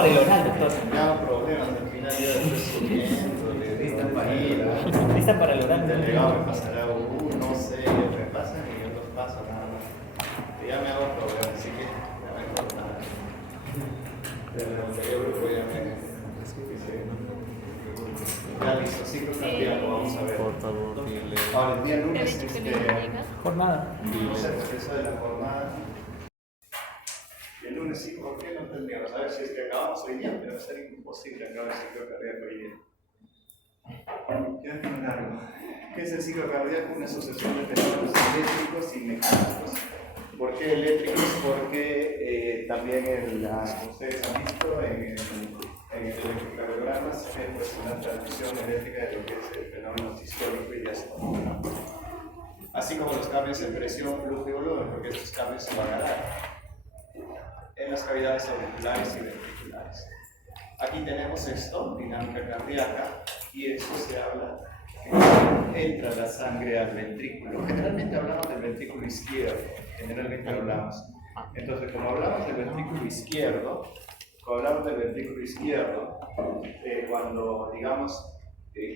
para el oral, doctor. Teníamos problemas al final ya después subiendo, le dictan parida. Lista para el oral. El delegado me pasará no sé, me pasan y yo los paso nada más. Y ya me hago problemas, así que ya me corta. El cerebro pues ya me... Ya listo, ciclo cardíaco, vamos a ver. Por favor, dile. Ahora, el día lunes, Jornada. no sé, eso de la jornada. El lunes sí, ¿por qué no tendríamos? A ver si es que acabamos hoy día, pero va a ser imposible acabar el ciclo cardíaco hoy día. Ya es muy largo. ¿Qué es el ciclo cardíaco? Una sucesión de fenómenos eléctricos y mecánicos. ¿Por qué eléctricos? Porque también ustedes han visto en el electrocardiograma se ve pues, una transmisión eléctrica de lo que es el fenómeno sistólico y diastólico, ¿no? Así como los cambios en presión, flujo y volumen, porque estos cambios se van a dar en las cavidades auriculares y ventriculares. Aquí tenemos esto, dinámica cardíaca, y esto se habla que entra la sangre al ventrículo. Generalmente hablamos del ventrículo izquierdo, generalmente hablamos. Entonces, como hablamos del ventrículo izquierdo, cuando digamos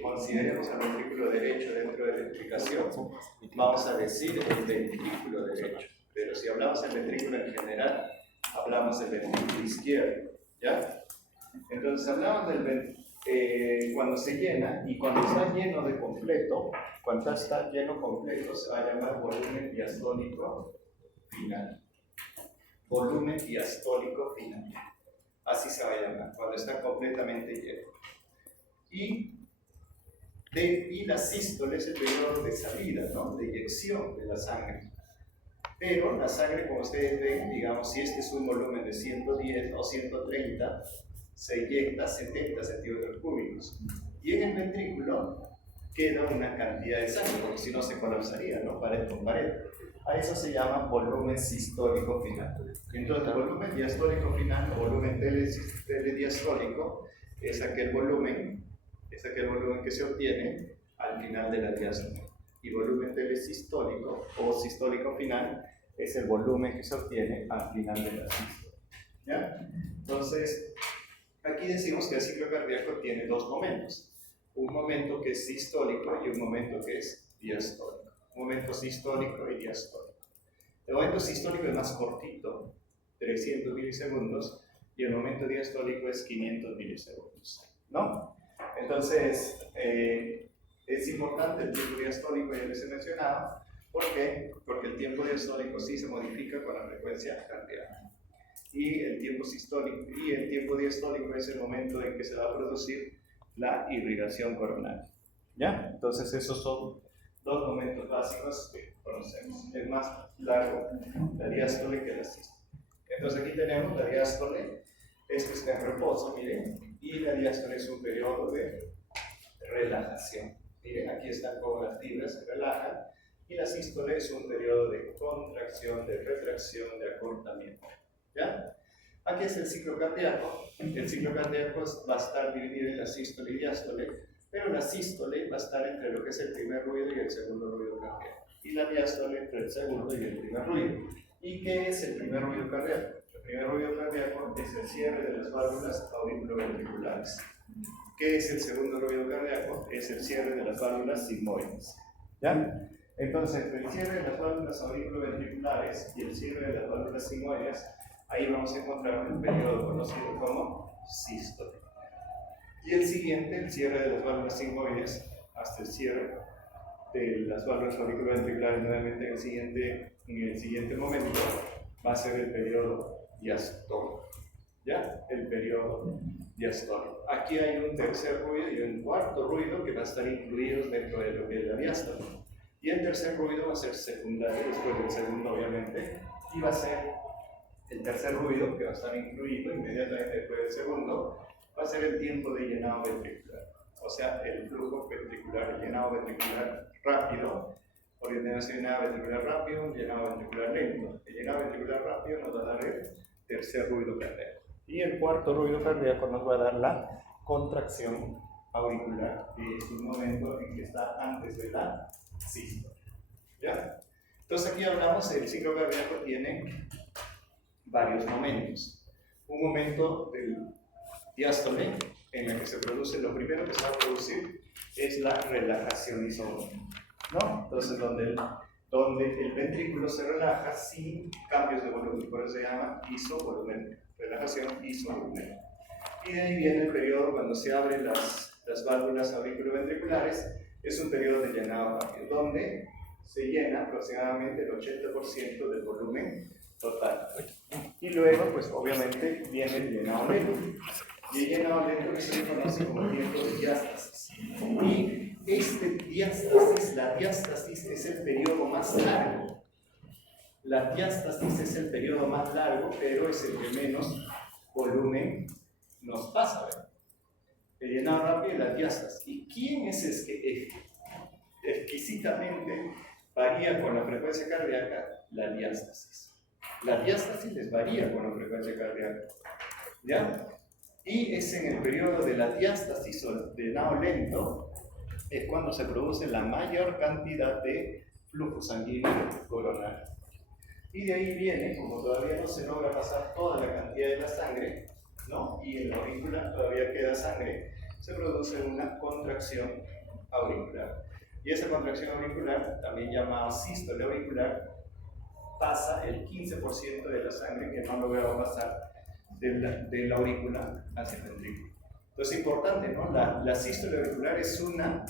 consideremos al ventrículo derecho dentro de la explicación, vamos a decir el ventrículo derecho. Pero si hablamos del ventrículo en general, hablamos del ventrículo izquierdo, ¿ya? Entonces hablamos del cuando se llena y cuando está lleno de completo, cuando está lleno completo se va a llamar volumen diastólico final. Volumen diastólico final. Así se va a llamar, cuando está completamente lleno. Y la sístole es el periodo de salida, ¿no? De eyección de la sangre. Pero la sangre, como ustedes ven, digamos, si este es un volumen de 110 o 130, se eyecta 70 centímetros cúbicos. Y en el ventrículo queda una cantidad de sangre, porque si no se colapsaría, ¿no? Pared con pared. A eso se llama volumen sistólico final. Entonces, el volumen diastólico final, o volumen telediastólico, es aquel volumen que se obtiene al final de la diástole. Y volumen telesistólico o sistólico final es el volumen que se obtiene al final de la sístole. ¿Ya? Entonces, aquí decimos que el ciclo cardíaco tiene dos momentos. Un momento que es sistólico y un momento que es diastólico. Un momento sistólico y diastólico. El momento sistólico es más cortito, 300 milisegundos, y el momento diastólico es 500 milisegundos. ¿No? Entonces, es importante el tiempo diastólico, ya les he mencionado. ¿Por qué? Porque el tiempo diastólico sí se modifica con la frecuencia cardíaca. Y el tiempo sistólico y el tiempo diastólico es el momento en que se va a producir la irrigación coronaria. ¿Ya? Entonces, esos son dos momentos básicos que conocemos. Es más largo la diástole que la sístole. Entonces, aquí tenemos la diástole. Este está en reposo, miren. Y la diástole es un periodo de relajación. Miren, aquí están como las fibras se relajan. Y la sístole es un periodo de contracción, de retracción, de acortamiento. ¿Ya? Aquí es el ciclo cardíaco. El ciclo cardíaco va a estar dividido en la sístole y diástole, pero la sístole va a estar entre lo que es el primer ruido y el segundo ruido cardíaco. Y la diástole entre el segundo y el primer ruido. ¿Y qué es el primer ruido cardíaco? El primer ruido cardíaco es el cierre de las válvulas auriculoventriculares. ¿Qué es el segundo ruido cardíaco? Es el cierre de las válvulas sigmoides. ¿Ya? Entonces, entre el cierre de las válvulas auriculoventriculares y el cierre de las válvulas sigmoides, ahí vamos a encontrar un periodo conocido como sístole. Y el siguiente, el cierre de las válvulas sigmoides, hasta el cierre de las válvulas auriculoventriculares, nuevamente en el siguiente momento, va a ser el periodo diastólico. ¿Ya? El periodo diastólico. Aquí hay un tercer ruido y un cuarto ruido que va a estar incluidos dentro de lo que es la diástole. Y el tercer ruido va a ser secundario, después del segundo obviamente, y va a ser el tercer ruido que va a estar incluido inmediatamente después del segundo, va a ser el tiempo de llenado ventricular. O sea, el flujo ventricular, el llenado ventricular rápido, porque tenemos llenado ventricular rápido, llenado ventricular lento. El llenado ventricular rápido nos va a dar el tercer ruido cardíaco. Y el cuarto ruido cardíaco nos va a dar la contracción auricular, que es un momento en que está antes de la sístole. ¿Ya? Entonces aquí hablamos, el ciclo cardíaco tiene varios momentos. Un momento diástole, en la que se produce, lo primero que se va a producir es la relajación isovolúmica, ¿no? Entonces, donde el ventrículo se relaja sin cambios de volumen, por eso se llama isovolumétrica, relajación isovolumétrica. Y de ahí viene el periodo cuando se abren las válvulas auriculoventriculares, es un periodo de llenado rápido, donde se llena aproximadamente el 80% del volumen total. Y luego, pues obviamente, viene el llenado lento. Y el llenado lento que se conoce como tiempo de diástasis. Y la diástasis es el periodo más largo. La diástasis es el periodo más largo, pero es el que menos volumen nos pasa, ¿verdad? El llenado rápido y la diástasis. ¿Y quién es el que exquisitamente varía con la frecuencia cardíaca? La diástasis. La diástasis les varía con la frecuencia cardíaca, ¿ya? Y es en el periodo de la diástasis o de llenado lento es cuando se produce la mayor cantidad de flujo sanguíneo coronario. Y de ahí viene, como todavía no se logra pasar toda la cantidad de la sangre, ¿no? Y en la aurícula todavía queda sangre, se produce una contracción auricular. Y esa contracción auricular, también llamada sístole auricular, pasa el 15% de la sangre que no lograba pasar de la aurícula hacia el ventrículo. Entonces, importante, ¿no? La sístole auricular es una,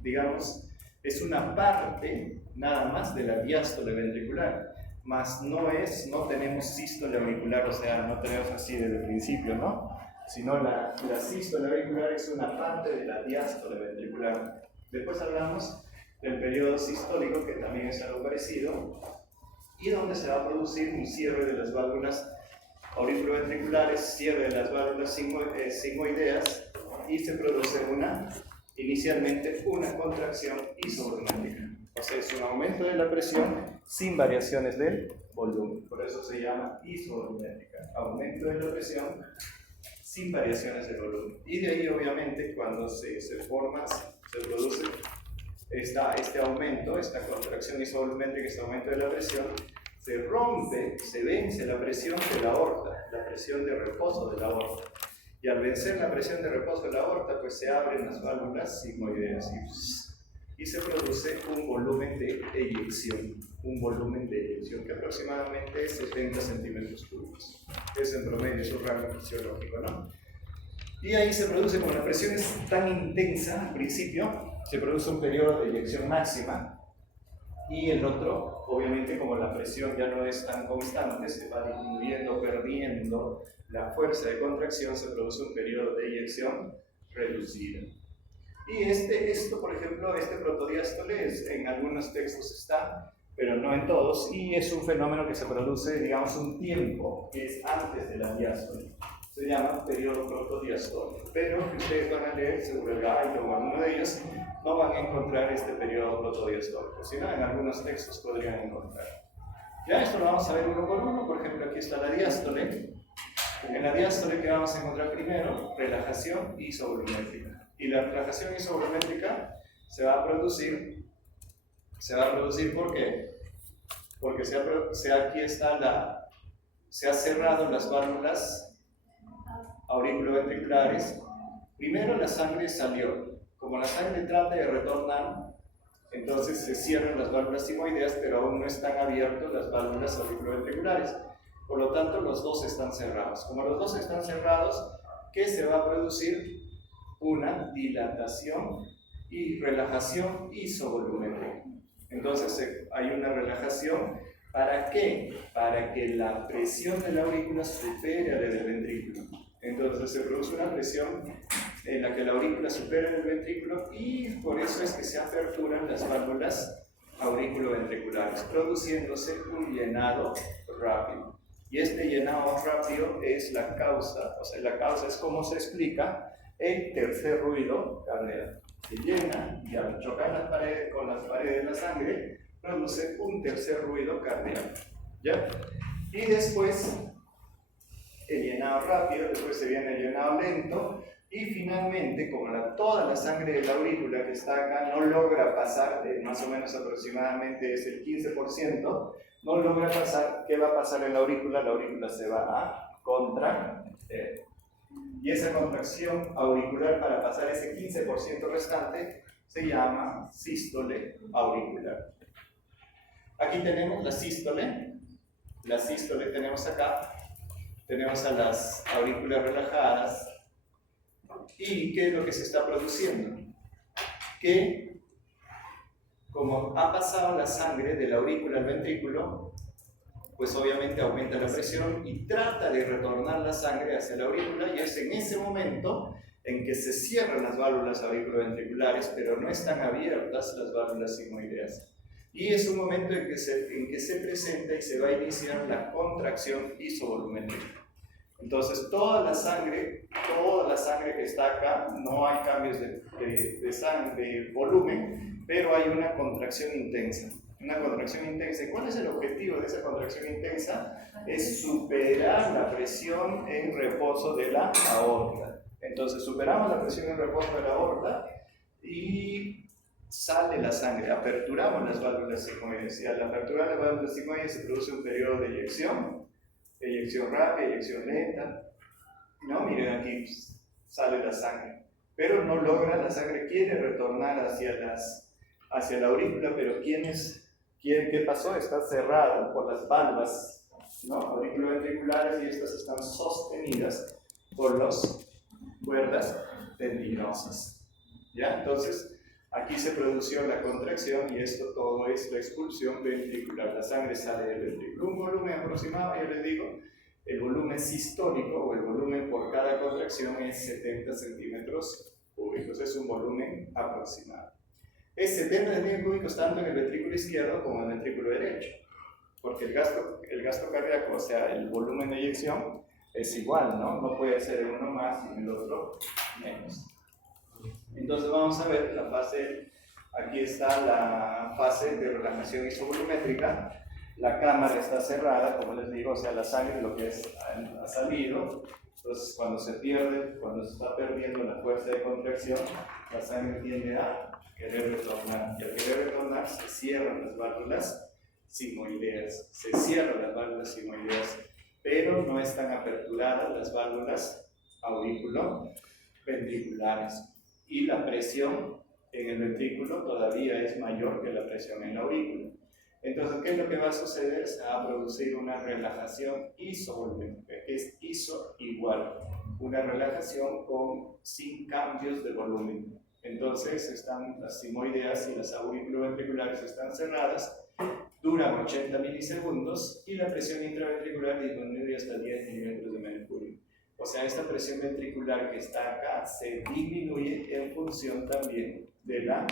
digamos, es una parte nada más de la diástole ventricular, mas no tenemos sístole auricular, o sea, no tenemos así desde el principio, ¿no? Sino la sístole auricular es una parte de la diástole ventricular. Después hablamos del periodo sistólico, que también es algo parecido, y donde se va a producir un cierre de las válvulas auriculoventriculares, cierre de las válvulas sigmoideas, y se produce inicialmente una contracción isovolumétrica. O sea, es un aumento de la presión sin variaciones del volumen. Por eso se llama isovolumétrica. Aumento de la presión sin variaciones del volumen. Y de ahí, obviamente, cuando se produce este aumento, esta contracción isovolumétrica, este aumento de la presión, se vence la presión de la aorta, la presión de reposo de la aorta. Y al vencer la presión de reposo de la aorta, pues se abren las válvulas sigmoideas y se produce un volumen de eyección, que aproximadamente es 70 centímetros cúbicos. Es en promedio su rango fisiológico, ¿no? Y ahí se produce, como la presión es tan intensa al principio, se produce un periodo de eyección máxima, y el otro, obviamente, como la presión ya no es tan constante, se va disminuyendo, perdiendo la fuerza de contracción, se produce un periodo de eyección reducida. Y esto, por ejemplo, este protodiástole en algunos textos está, pero no en todos, y es un fenómeno que se produce, digamos, un tiempo que es antes de la diástole. Se llama periodo protodiastólico, pero que ustedes van a leer, seguro el Gallo o alguno de ellos, no van a encontrar este periodo protodiastólico, sino en algunos textos podrían encontrar. Ya esto lo vamos a ver uno por uno. Por ejemplo, aquí está la diástole. En la diástole, ¿qué vamos a encontrar primero? Relajación isovolumétrica. Y la relajación isovolumétrica se va a producir, ¿por qué? Porque aquí está se ha cerrado las válvulas auriculoventriculares. Primero la sangre salió. Como la sangre trata de retornar, entonces se cierran las válvulas sigmoideas, pero aún no están abiertas las válvulas auriculoventriculares. Por lo tanto, los dos están cerrados. Como los dos están cerrados, ¿qué se va a producir? Una dilatación y relajación isovolumétrica. Entonces hay una relajación. ¿Para qué? Para que la presión de la aurícula supere a la del ventrículo. Entonces se produce una presión en la que la aurícula supera el ventrículo, y por eso es que se aperturan las válvulas auriculoventriculares, produciéndose un llenado rápido. Y este llenado rápido es la causa, la causa es como se explica el tercer ruido cardíaco. Se llena y al chocar con las paredes de la sangre, produce un tercer ruido cardíaco, ¿ya? Y después el llenado rápido, después se viene el llenado lento, y finalmente, como toda la sangre de la aurícula que está acá no logra pasar, más o menos aproximadamente es el 15%, no logra pasar, ¿qué va a pasar en la aurícula? La aurícula se va a contraer. Y esa contracción auricular para pasar ese 15% restante se llama sístole auricular. Aquí tenemos la sístole. La sístole tenemos acá. Tenemos a las aurículas relajadas. ¿Y qué es lo que se está produciendo? Que como ha pasado la sangre de la aurícula al ventrículo, pues obviamente aumenta la presión y trata de retornar la sangre hacia la aurícula, y es en ese momento en que se cierran las válvulas auriculoventriculares, pero no están abiertas las válvulas sigmoideas. Y es un momento en que se presenta y se va a iniciar la contracción isovolumétrica. Entonces toda la sangre que está acá, no hay cambios de volumen, pero hay una contracción intensa. Una contracción intensa. ¿Y cuál es el objetivo de esa contracción intensa? Es superar la presión en reposo de la aorta. Entonces superamos la presión en reposo de la aorta y sale la sangre, aperturamos las válvulas sigmoides. Y al aperturar las válvulas sigmoides se produce un periodo de eyección rápida, eyección lenta. No, miren aquí sale la sangre, pero no logra, la sangre quiere retornar hacia la aurícula, pero ¿qué pasó? Está cerrada por las valvas, ¿no?, auriculoventriculares, y estas están sostenidas por las cuerdas tendinosas. ¿Ya? Entonces, aquí se produjo la contracción y esto todo es la expulsión ventricular. La sangre sale del ventrículo. Un volumen aproximado, yo les digo, el volumen sistólico o el volumen por cada contracción es 70 centímetros cúbicos. Es un volumen aproximado. Es 70 centímetros cúbicos tanto en el ventrículo izquierdo como en el ventrículo derecho, porque el gasto cardíaco, o sea, el volumen de eyección, es igual, ¿no? No puede ser en uno más y en el otro menos. Entonces vamos a ver la fase, aquí está la fase de relajación isovolumétrica. La cámara está cerrada, como les digo, o sea, la sangre lo que ha salido. Entonces cuando se está perdiendo la fuerza de contracción, la sangre tiende a querer retornar. Y al querer retornar se cierran las válvulas sigmoideas. Pero no están aperturadas las válvulas auriculoventriculares. Y la presión en el ventrículo todavía es mayor que la presión en la aurícula. Entonces, ¿qué es lo que va a suceder? Se va a producir una relajación isovolumétrica, que es iso igual, una relajación sin cambios de volumen. Entonces, las sigmoideas y las auriculoventriculares están cerradas, duran 80 milisegundos y la presión intraventricular disminuye hasta 10 milímetros de mercurio. O sea, esta presión ventricular que está acá se disminuye en función también de la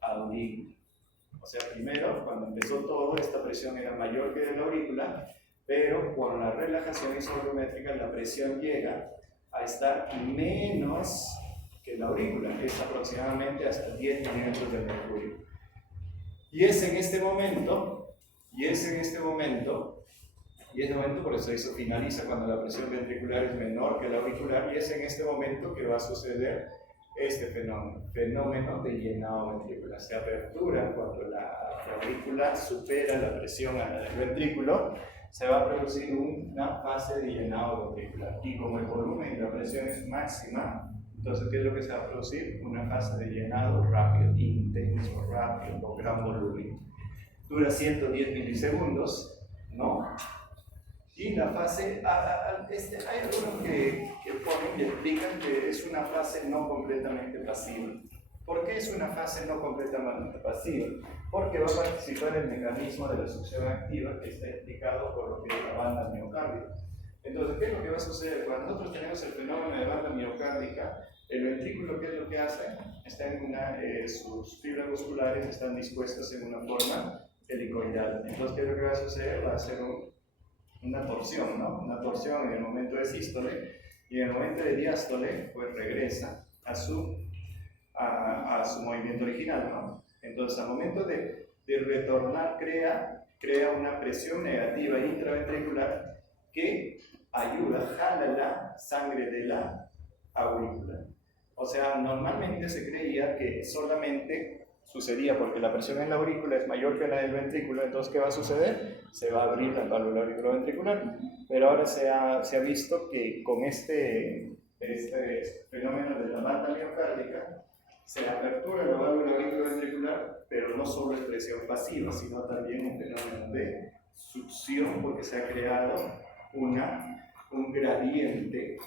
aurícula. O sea, primero, cuando empezó todo, esta presión era mayor que de la aurícula, pero con la relajación isovolumétrica la presión llega a estar menos que la aurícula, que es aproximadamente hasta 10 milímetros de mercurio. Y es en este momento, por eso finaliza cuando la presión ventricular es menor que la auricular, y es en este momento que va a suceder este fenómeno de llenado ventricular. Se apertura cuando la aurícula supera la presión a la del ventrículo, se va a producir una fase de llenado ventricular. Y como el volumen y la presión es máxima, entonces, ¿qué es lo que se va a producir? Una fase de llenado rápido, intenso, rápido, con gran volumen. Dura 110 milisegundos, ¿no? Y la fase, hay algunos que ponen y explican que es una fase no completamente pasiva. ¿Por qué es una fase no completamente pasiva? Porque va a participar el mecanismo de la succión activa que está explicado por lo que es la banda miocárdica. Entonces, ¿qué es lo que va a suceder? Cuando nosotros tenemos el fenómeno de banda miocárdica, el ventrículo, ¿qué es lo que hace? Sus fibras musculares están dispuestas en una forma helicoidal. Entonces, ¿qué es lo que va a suceder? Va a ser una torsión, ¿no? Una torsión en el momento de sístole, y en el momento de diástole, pues regresa a su movimiento original, ¿no? Entonces, al momento de retornar, crea una presión negativa intraventricular que jala la sangre de la aurícula. O sea, normalmente se creía que solamente sucedía porque la presión en la aurícula es mayor que la del ventrículo. Entonces, ¿qué va a suceder? Se va a abrir la válvula auriculoventricular. Pero ahora se ha visto que con este cardíaca, se apertura la válvula auriculoventricular, pero no solo es presión pasiva, sino también un fenómeno de succión, porque se ha creado un gradiente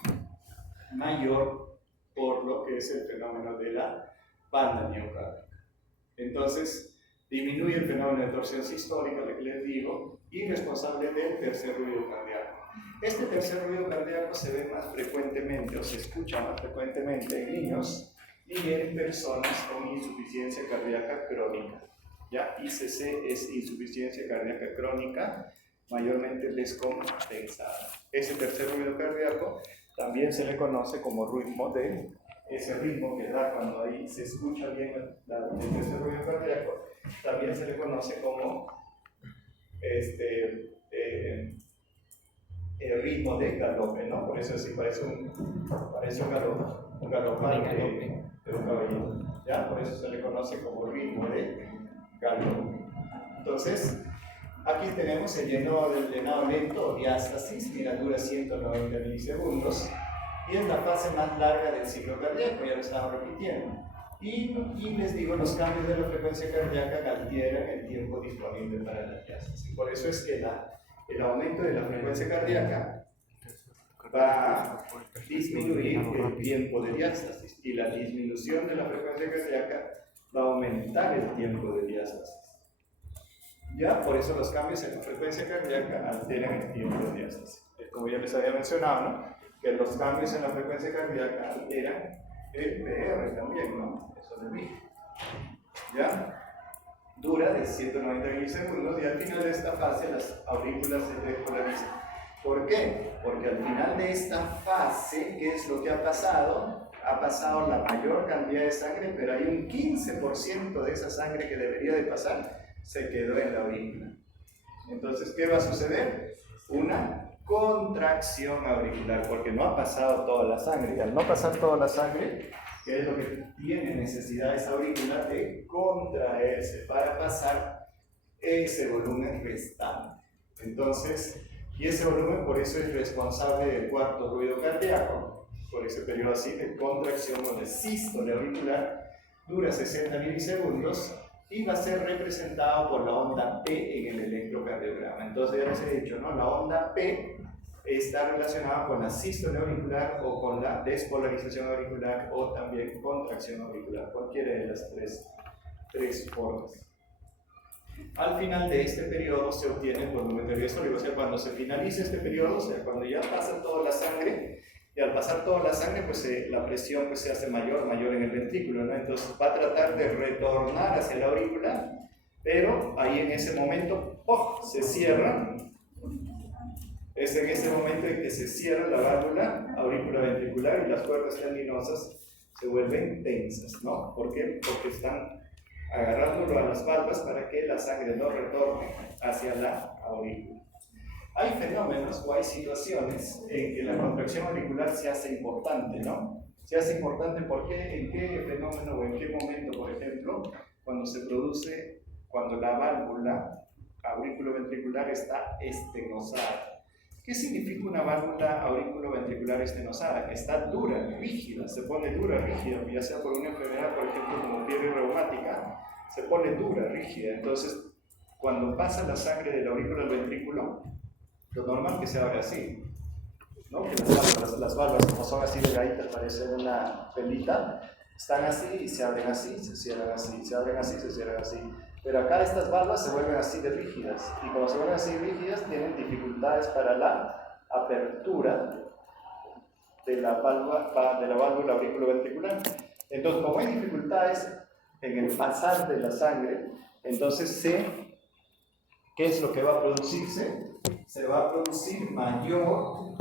mayor por lo que es el fenómeno de la banda miocárdica. Entonces, disminuye el fenómeno de torsión sistólica, lo que les digo, y responsable del tercer ruido cardíaco. Este tercer ruido cardíaco se ve más frecuentemente o se escucha más frecuentemente en niños y en personas con insuficiencia cardíaca crónica. ¿Ya? ICC es insuficiencia cardíaca crónica, mayormente descompensada. Ese tercer ruido cardíaco también se le conoce como ritmo de ese ritmo que da cuando ahí se escucha bien el tercer ruido cardíaco, también se le conoce como el ritmo de galope, ¿no? Por eso sí parece un galopar de un caballito, ¿ya? Por eso se le conoce como ritmo de galope. Entonces, aquí tenemos el llenado lento o diástasis, mira, dura 190 milisegundos, y es la fase más larga del ciclo cardíaco, ya lo estamos repitiendo. Y les digo, los cambios de la frecuencia cardíaca alteran el tiempo disponible para la diástasis. Por eso es que el aumento de la frecuencia cardíaca va a disminuir el tiempo de diástasis, y la disminución de la frecuencia cardíaca va a aumentar el tiempo de diástasis. Ya, por eso los cambios en la frecuencia cardíaca alteran el tiempo de diástasis. Como ya les había mencionado, ¿no? Que los cambios en la frecuencia cardíaca alteran el PR también, ¿no? Eso es dije. ¿Ya? Dura de 190 milisegundos y al final de esta fase las aurículas se despolarizan. ¿Por qué? Porque al final de esta fase, ¿qué es lo que ha pasado? Ha pasado la mayor cantidad de sangre, pero hay un 15% de esa sangre que debería de pasar se quedó en la aurícula. Entonces, ¿qué va a suceder? Una contracción auricular, porque no ha pasado toda la sangre. Y al no pasar toda la sangre, ¿qué es lo que tiene necesidad esa aurícula? De contraerse para pasar ese volumen restante. Entonces, y ese volumen por eso es responsable del cuarto ruido cardíaco, por ese periodo así de contracción o de sístole auricular, dura 60 milisegundos y va a ser representado por la onda P en el electrocardiograma. Entonces ya les he dicho, ¿no? La onda P está relacionada con la sístole auricular o con la despolarización auricular o también contracción auricular, cualquiera de las tres formas. Al final de este periodo se obtiene el volumen diastólico, o sea, cuando se finaliza este periodo, o sea, cuando ya pasa toda la sangre, y al pasar toda la sangre, pues la presión pues, se hace mayor en el ventrículo, ¿no? Entonces va a tratar de retornar hacia la aurícula, pero ahí en ese momento, ¡oh!, se cierra. Es en ese momento en que se cierra la válvula auriculoventricular y las cuerdas tendinosas se vuelven tensas, ¿no? ¿Por qué? Porque están agarrándolo a las valvas para que la sangre no retorne hacia la aurícula. Hay fenómenos o hay situaciones en que la contracción auricular se hace importante, ¿no? Se hace importante porque en qué fenómeno o en qué momento, por ejemplo, cuando se produce, cuando la válvula auriculoventricular está estenosada. ¿Qué significa una válvula auriculoventricular estenosada? Que está dura, rígida, se pone dura, rígida, ya sea por una enfermedad, por ejemplo, como fiebre reumática, se pone dura, rígida. Entonces, cuando pasa la sangre de la aurícula al ventrículo, lo normal es que se abre así, ¿no? Que las válvulas, como son así delgaditas, parecen una pelita, están así y se abren así, se cierran así, se abren así, se cierran así. Pero acá estas válvulas se vuelven así de rígidas, y como se vuelven así rígidas, tienen dificultades para la apertura de la válvula auriculoventricular. Entonces, como hay dificultades en el pasar de la sangre, entonces ¿qué es lo que va a producirse? Se va a producir mayor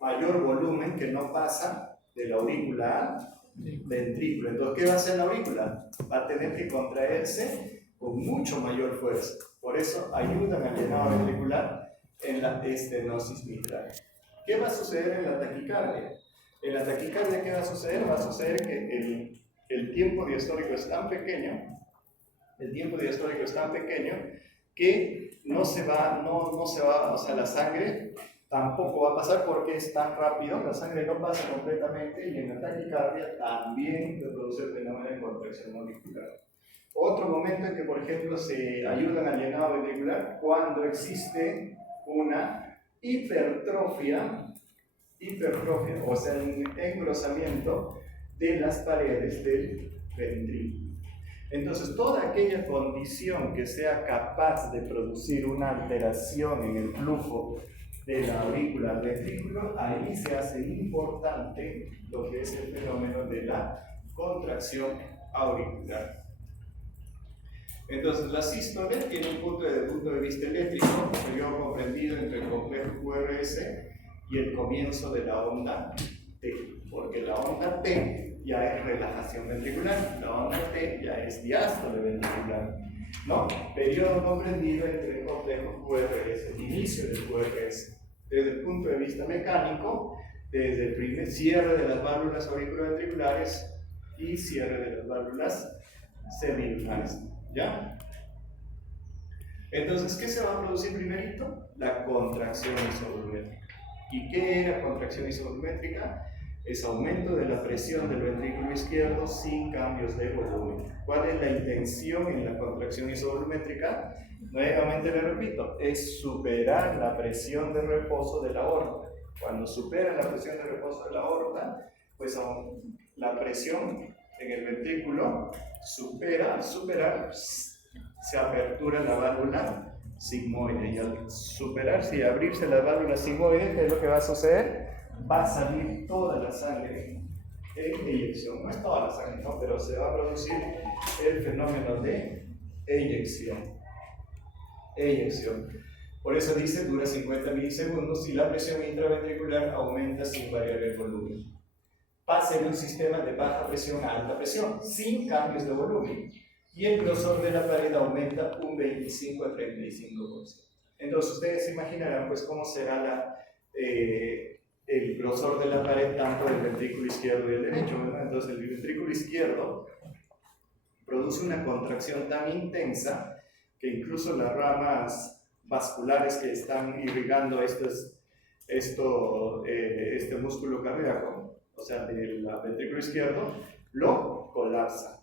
volumen que no pasa de la aurícula al ventrículo. Entonces, ¿qué va a hacer la aurícula? Va a tener que contraerse con mucho mayor fuerza. Por eso ayudan al llenado ventricular en la estenosis mitral. ¿Qué va a suceder en la taquicardia? En la taquicardia, ¿qué va a suceder? Va a suceder que el tiempo diastólico es tan pequeño, que no se va, o sea, la sangre Tampoco va a pasar porque es tan rápido, la sangre no pasa completamente y en la taquicardia también se produce el fenómeno de contracción auricular. Otro momento en que, por ejemplo, se ayudan al llenado ventricular cuando existe una hipertrofia, o sea, un engrosamiento de las paredes del ventrículo. Entonces, toda aquella condición que sea capaz de producir una alteración en el flujo de la aurícula al ventrículo, ahí se hace importante lo que es el fenómeno de la contracción auricular. Entonces, la sístole tiene un punto de vista eléctrico, periodo comprendido entre el complejo QRS y el comienzo de la onda T, porque la onda T ya es relajación ventricular, la onda T ya es diástole ventricular, ¿no? Periodo comprendido entre el complejo QRS, el inicio del QRS. Desde el punto de vista mecánico, desde el primer cierre de las válvulas auriculoventriculares y cierre de las válvulas semilunares, ¿ya? Entonces, ¿qué se va a producir primerito? La contracción isovolumétrica. ¿Y qué era contracción isovolumétrica? Es aumento de la presión del ventrículo izquierdo sin cambios de volumen. ¿Cuál es la intención en la contracción isovolumétrica? Nuevamente le repito, es superar la presión de reposo de la aorta. Cuando supera la presión de reposo de la aorta, pues la presión en el ventrículo supera, al superar, se apertura la válvula sigmoide. Y al superarse y abrirse la válvula sigmoide, ¿qué es lo que va a suceder? Va a salir toda la sangre en eyección. No es toda la sangre, ¿no? Pero se va a producir el fenómeno de eyección. Por eso dice, dura 50 milisegundos y la presión intraventricular aumenta sin variar el volumen. Pasa de un sistema de baja presión a alta presión, sin cambios de volumen. Y el grosor de la pared aumenta un 25 a 35%. Entonces ustedes se imaginarán pues cómo será el grosor de la pared tanto del ventrículo izquierdo y el derecho, ¿verdad? Entonces el ventrículo izquierdo produce una contracción tan intensa que incluso las ramas vasculares que están irrigando este músculo cardíaco, o sea, del ventrículo izquierdo, lo colapsan,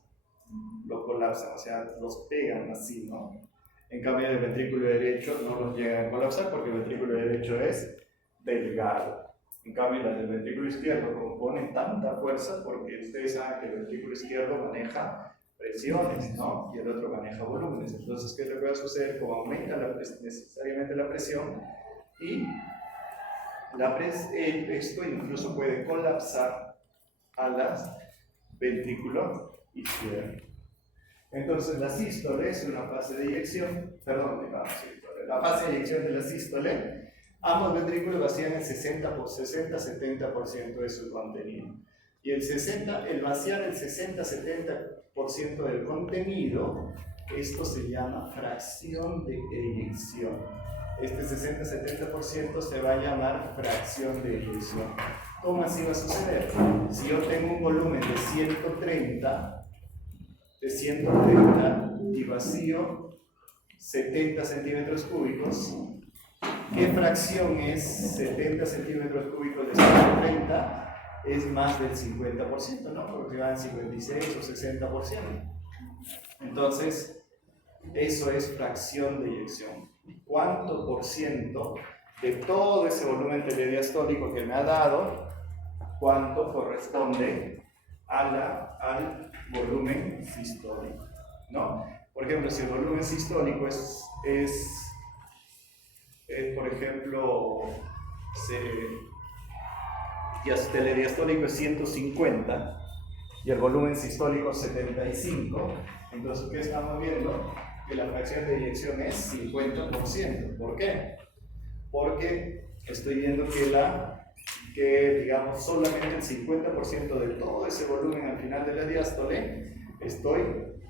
o sea, los pegan así, ¿no? En cambio, el ventrículo derecho no los llegan a colapsar porque el ventrículo derecho es delgado. En cambio, las del ventrículo izquierdo, como ponen tanta fuerza, porque ustedes saben que el ventrículo izquierdo maneja presiones, ¿no? Y el otro maneja volúmenes. Entonces, ¿qué es lo que va a suceder? Como aumenta necesariamente la presión y esto incluso puede colapsar a las ventrículo izquierdo. Entonces, la sístole es una fase de eyección, la fase de eyección de la sístole, ambos ventrículos vacían el 60-70% de su contenido. Y el vaciar el 60-70% del contenido, esto se llama fracción de eyección. Este 60-70% se va a llamar fracción de eyección. ¿Cómo así va a suceder? Si yo tengo un volumen de 130 y vacío 70 centímetros cúbicos, ¿qué fracción es 70 centímetros cúbicos de 130? Es más del 50%, ¿no? Porque van 56 o 60%. Entonces, eso es fracción de eyección. ¿Cuánto por ciento de todo ese volumen telediastólico que me ha dado, cuánto corresponde al volumen sistólico, ¿no? Por ejemplo, si el volumen sistólico por ejemplo, el telediastólico es 150 y el volumen sistólico 75, entonces ¿qué estamos viendo? Que la fracción de eyección es 50%. ¿Por qué? Porque estoy viendo que digamos solamente el 50% de todo ese volumen al final de la diástole estoy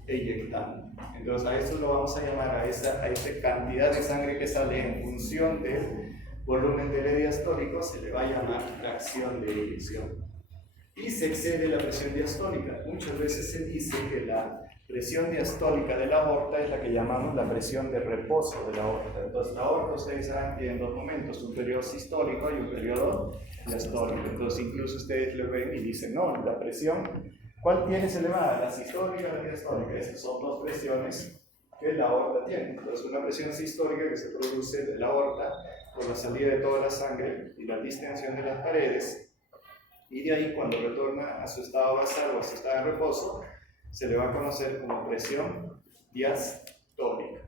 eyectando. Entonces a eso lo vamos a llamar, a esa cantidad de sangre que sale en función del volumen telediastólico, se le va a llamar fracción de eyección. y se excede la presión diastólica. Muchas veces se dice que la presión diastólica de la aorta es la que llamamos la presión de reposo de la aorta. Entonces, la aorta, ustedes saben, tiene dos momentos, un periodo sistólico y un periodo diastólico. Entonces, incluso ustedes lo ven y dicen, no, la presión, ¿cuál tienes elevada? ¿La sistólica o la diastólica? Esas son dos presiones que la aorta tiene. Entonces, una presión sistólica que se produce de la aorta por la salida de toda la sangre y la distensión de las paredes, y de ahí, cuando retorna a su estado basal o a su estado de reposo, se le va a conocer como presión diastólica.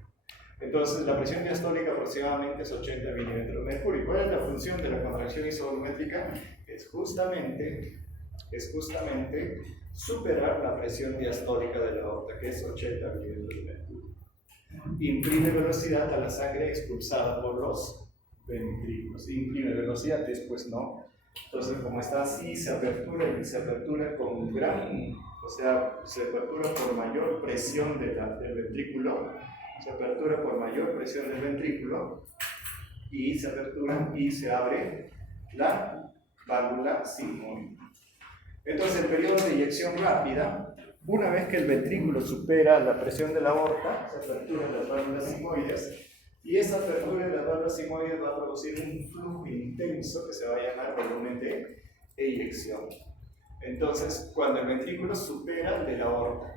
Entonces, la presión diastólica aproximadamente es 80 milímetros de mercurio. ¿Y cuál es la función de la contracción isovolumétrica? Es justamente superar la presión diastólica de la aorta, que es 80 milímetros de mercurio. Imprime velocidad a la sangre expulsada por los ventrículos. Imprime velocidad, después no. Entonces, como está así, se apertura con se apertura por mayor presión del ventrículo, y se apertura y se abre la válvula sigmoide. Entonces, el periodo de eyección rápida, una vez que el ventrículo supera la presión de la aorta, se aperturan las válvulas sigmoides, y esa apertura de las válvulas sigmoides va a producir un flujo intenso que se va a llamar volumen de eyección. Entonces, cuando el ventrículo supera el de la aorta,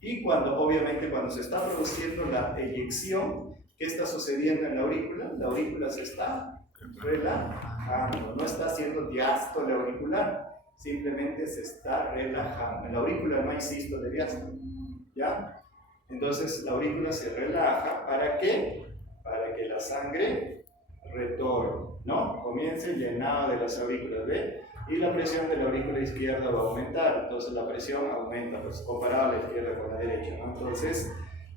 y obviamente cuando se está produciendo la eyección, ¿qué está sucediendo en la aurícula? La aurícula se está relajando, no está haciendo diástole auricular, simplemente se está relajando. En la aurícula no hay sístole diástole, ¿ya? Entonces la aurícula se relaja, ¿para qué? Para que la sangre retorne, ¿no? Comience el llenado de las aurículas, ¿ve? Y la presión de la aurícula izquierda va a aumentar, entonces la presión aumenta, pues comparado a la izquierda con la derecha, ¿no? Entonces,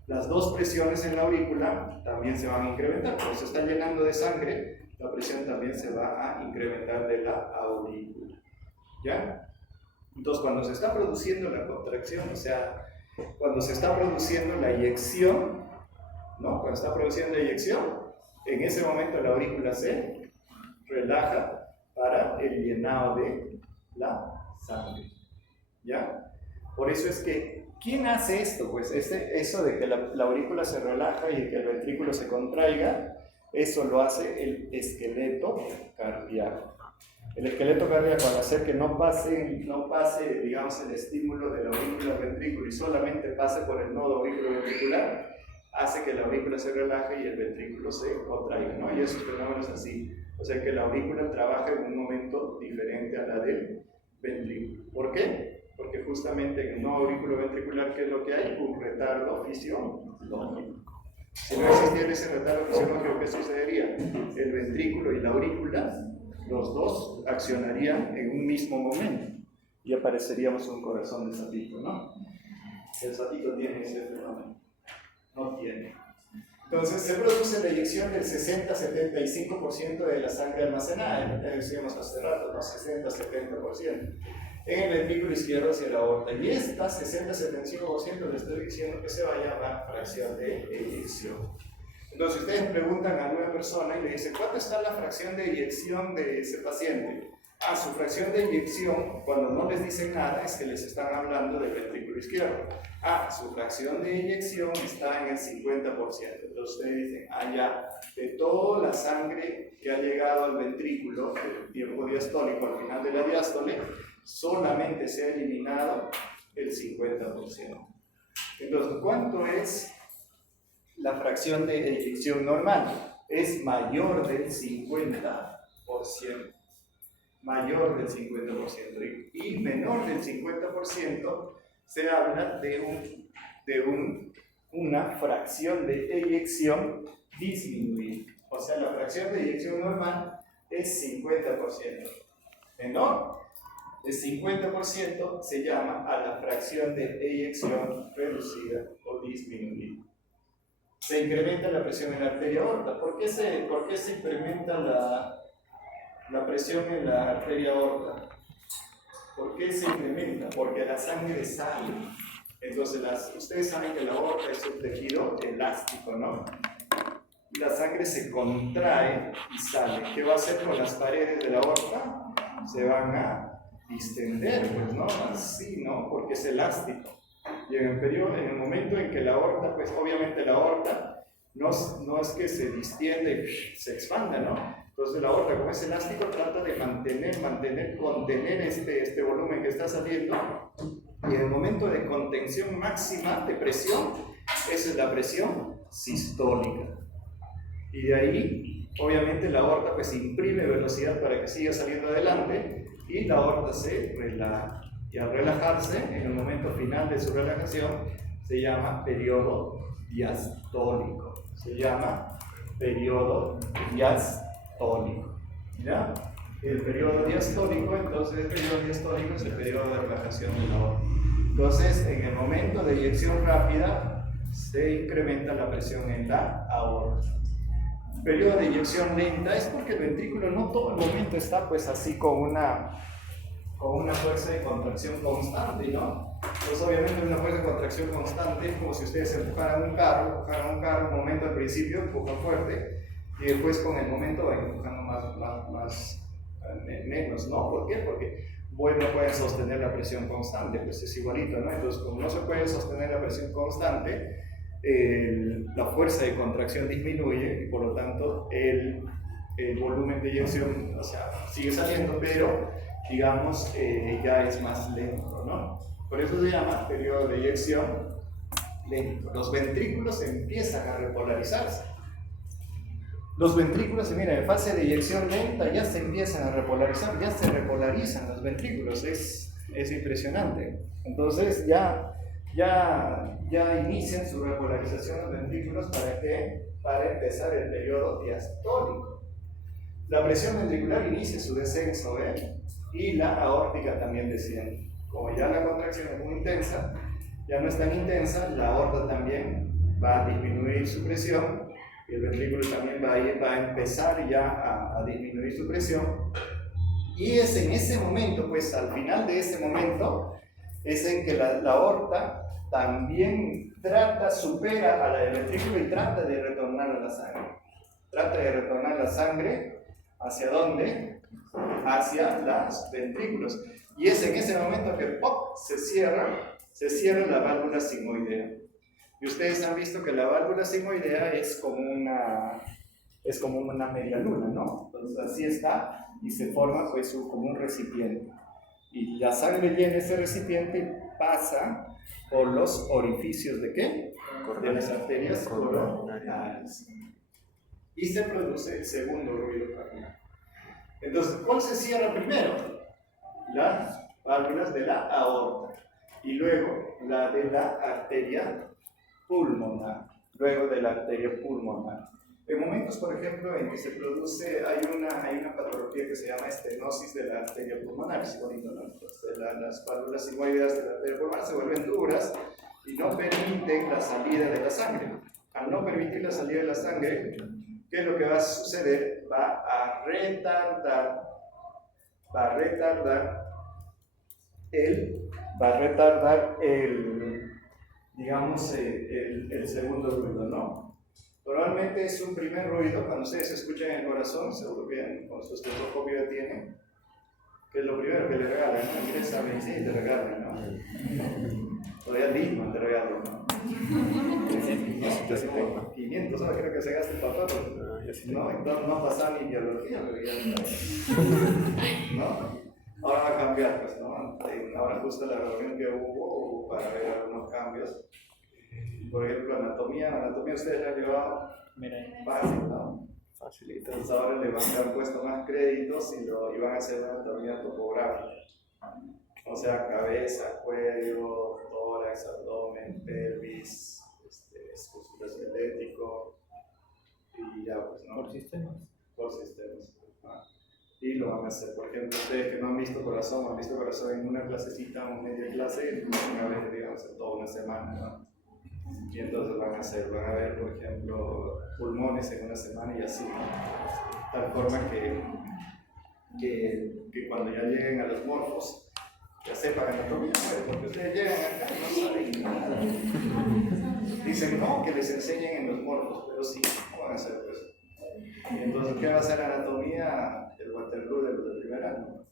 las dos presiones en la aurícula también se van a incrementar, porque se está llenando de sangre, la presión también se va a incrementar de la aurícula, ¿ya? Entonces, cuando se está produciendo la contracción, o sea, cuando se está produciendo la eyección, ¿no? Cuando está produciendo la eyección, en ese momento la aurícula se relaja para el llenado de la sangre, ¿ya? Por eso es que, ¿quién hace esto? Pues eso de que la aurícula se relaja y que el ventrículo se contraiga, eso lo hace el esqueleto cardíaco. El esqueleto cardíaco, al hacer que no pase, digamos, el estímulo de la aurícula al ventrículo y solamente pase por el nodo auriculoventricular, hace que la aurícula se relaje y el ventrículo se contraiga, ¿no? Y esos fenómenos así. O sea que la aurícula trabaja en un momento diferente a la del ventrículo. ¿Por qué? Porque justamente en el nodo auriculoventricular, ¿qué es lo que hay? Un retardo fisiológico. Si no existiera ese retardo fisiológico, ¿qué sucedería? El ventrículo y la aurícula, los dos accionarían en un mismo momento y apareceríamos un corazón de sapito, ¿no? El sapito tiene ese fenómeno. No tiene. Entonces se produce la eyección del 60-75% de la sangre almacenada, ya decíamos hace rato, ¿no? 60-70% en el ventrículo izquierdo hacia la aorta, y esta 60-75% le estoy diciendo que se va a llamar fracción de eyección. Entonces ustedes preguntan a una persona y le dicen, ¿cuánto está la fracción de eyección de ese paciente? Su fracción de eyección, cuando no les dicen nada, es que les están hablando del ventrículo izquierdo. Su fracción de eyección está en el 50%. Entonces ustedes dicen, ya, de toda la sangre que ha llegado al ventrículo, el tiempo diastólico al final de la diástole, solamente se ha eliminado el 50%. Entonces, ¿cuánto es la fracción de eyección normal? Es mayor del 50%. Mayor del 50%, y menor del 50% se habla de una fracción de eyección disminuida. O sea, la fracción de eyección normal es 50%. Menor del 50% se llama a la fracción de eyección reducida o disminuida. Se incrementa la presión en la arteria aorta. ¿Por qué se incrementa la presión en la arteria aorta? ¿Por qué se incrementa? Porque la sangre sale. Entonces, ustedes saben que la aorta es un tejido elástico, ¿no? La sangre se contrae y sale. ¿Qué va a hacer con las paredes de la aorta? Se van a distender, pues, ¿no? Así, ¿no? Porque es elástico. Y en el momento en que la aorta, pues obviamente la aorta no es que se distienda y se expanda, ¿no? Entonces la aorta, como es elástico, trata de contener este volumen que está saliendo. Y en el momento de contención máxima de presión, esa es la presión sistólica. Y de ahí, obviamente, la aorta pues imprime velocidad para que siga saliendo adelante y la aorta se relaja. Y al relajarse, en el momento final de su relajación, se llama periodo diastólico. Se llama periodo diastólico. ¿Ya? El periodo diastólico, entonces el periodo diastólico es el periodo de relajación de la aorta. Entonces, en el momento de eyección rápida, se incrementa la presión en la aorta. El periodo de eyección lenta es porque el ventrículo no todo el momento está pues así con una fuerza de contracción constante, ¿no? Pues obviamente una fuerza de contracción constante es como si ustedes empujaran un carro, un momento al principio, empujan fuerte, y después con el momento van empujando menos, ¿no? ¿Por qué? Porque no pueden sostener la presión constante, pues es igualito, ¿no? Entonces, como no se puede sostener la presión constante, la fuerza de contracción disminuye y por lo tanto el volumen de eyección, o sea, sigue saliendo, pero digamos ya es más lento, ¿no? Por eso se llama periodo de eyección lento. Los ventrículos empiezan a repolarizarse. Los ventrículos, mira, en fase de eyección lenta ya se empiezan a repolarizar, ya se repolarizan los ventrículos, es impresionante. Entonces ya inician su repolarización los ventrículos para empezar el periodo diastólico. La presión ventricular inicia su descenso, y la aórtica también desciende. Como ya la contracción es muy intensa, ya no es tan intensa, la aorta también va a disminuir su presión y el ventrículo también va a empezar ya a disminuir su presión. Y es en ese momento, pues al final de ese momento, es en que la aorta también supera a la del ventrículo y trata de retornar a la sangre. Trata de retornar la sangre, ¿hacia dónde? Hacia los ventrículos. Y es en ese momento que ¡pop! Se cierra la válvula sigmoidea. Y ustedes han visto que la válvula sigmoidea es como una media luna, ¿no? Entonces así está y se forma pues como un recipiente. Y la sangre llena ese recipiente y pasa por los orificios ¿de qué? De las arterias coronarias. Y se produce el segundo ruido cardiaco. Entonces, ¿cuál se cierra primero? Las válvulas de la aorta. Y luego la de la arteria pulmonar. En momentos, por ejemplo, en que se produce, hay una patología que se llama estenosis de la arteria pulmonar, es bonito, ¿no? Entonces, las válvulas sigmoideas de la arteria pulmonar se vuelven duras y no permiten la salida de la sangre. Al no permitir la salida de la sangre, ¿qué es lo que va a suceder? Va a retardar el segundo ruido, ¿no? Normalmente es un primer ruido, cuando ustedes escuchan el corazón, seguro que con su estetoscopio ya tienen, que es lo primero que le regalan, ¿no? Quieres saber si te regalan, ¿no? Todavía mismo te regalan, ¿no? Yo sí tengo 500, ¿sabes? Creo que se gasta el papá, pero no ha pasado ni biología, pero ya ¿no? Ahora va a cambiar, pues, ¿no? Ahora justo la reunión que hubo para ver algunos cambios. Por ejemplo, anatomía ustedes la han llevado fácil, ¿no? Facilito. Entonces ahora le han puesto más créditos y van a hacer una anatomía topográfica. O sea, cabeza, cuello, tórax, abdomen, pelvis, músculo esquelético y ya, pues, ¿no? Por sistemas. Y lo van a hacer. Por ejemplo, ustedes que no han visto corazón en una clasecita o media clase, una vez, digamos, en toda una semana, ¿no? Y entonces van a ver, por ejemplo, pulmones en una semana y así, ¿no? Tal forma que cuando ya lleguen a los morfos, ya sepan anatomía, pues, porque ustedes llegan acá y no saben nada. Dicen no, que les enseñen en los morfos, pero sí, ¿cómo van a hacer eso? Y entonces, ¿qué va a hacer anatomía? El Waterloo de los de primer año.